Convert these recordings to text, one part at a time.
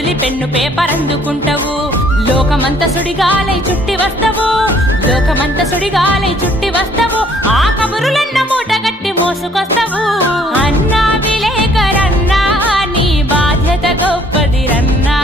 వదిలి pen paper అందుకుంటావు లోకమంత సుడిగాలై చుట్టి వస్తావు లోకమంత సుడిగాలై చుట్టి వస్తావు ఆ కబురులన్న మూట గట్టి మోసుకొస్తావు అన్నా విలేకరన్నా నీ బాధ్యత గొప్పదిరన్నా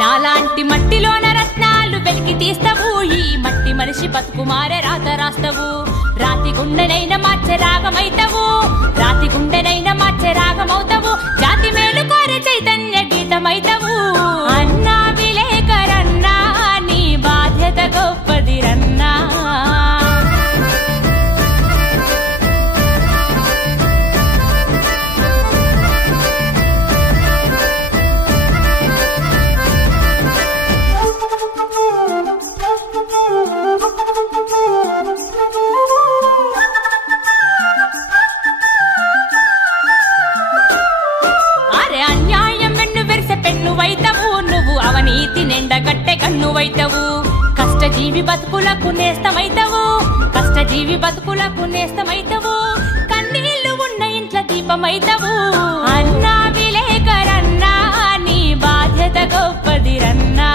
నాలాంటి మట్టిలోన రత్నాలు వెలికి తీస్తావు ఈ మట్టి మనిషి బతుకు మారే రాత రాస్తావు రాతి గుండెనైన మార్చే రాగమైతావు రాతి గుండెనైన మార్చే రాగమవుతావు జాతి మేలు కోరే చైతన్య గీతమైతావు అన్నా విలేకరన్నా నీ బాధ్యత గొప్పదిరన్నా నువ్వు అవనీతి నిండగట్టె కన్నువైతవు కష్టజీవి బతుకులకు నేస్తమైతవు కష్టజీవి బతుకులకు నేస్తమైతవు కన్నీళ్లు ఉన్న ఇంట్ల దీపమైతవు అన్నా విలేకరన్నా నీ బాధ్యత గొప్పదిరన్నా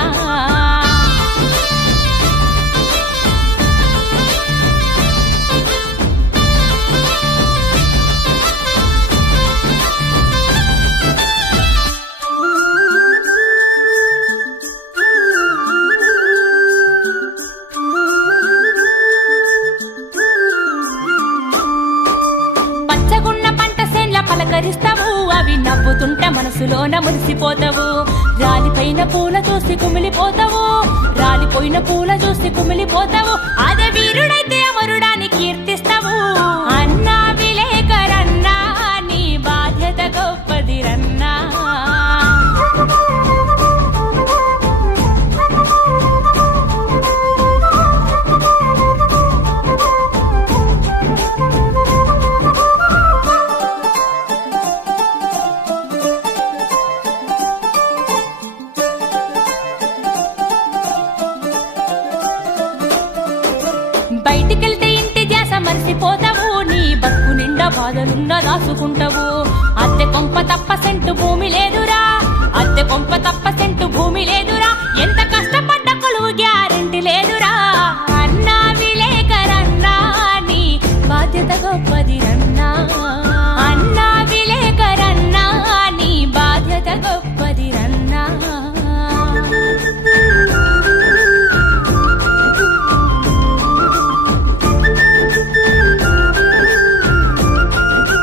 పలకరిస్తావు అవి నవ్వుతుంటే మనసులోన మురిసిపోతావు రాలిపోయిన పూల చూసి కుమిలిపోతావు రాలిపోయిన పూల చూసి కుమిలిపోతావు అదే వీరుడైతే అమరుడాని కీర్తిస్తావు అన్నా విలేకరన్నా నీ బాధ్యత గొప్పదిరన్నా బయటికెళ్తే ఇంటి ధ్యాస మరిసిపోతావు నీ బతుకు నిండా బాధలున్నా రాసుకుంటావు అద్దె కొంప తప్ప సెంటు భూమి లేదురా అద్దె కొంప తప్ప సెంటు భూమి లేదురా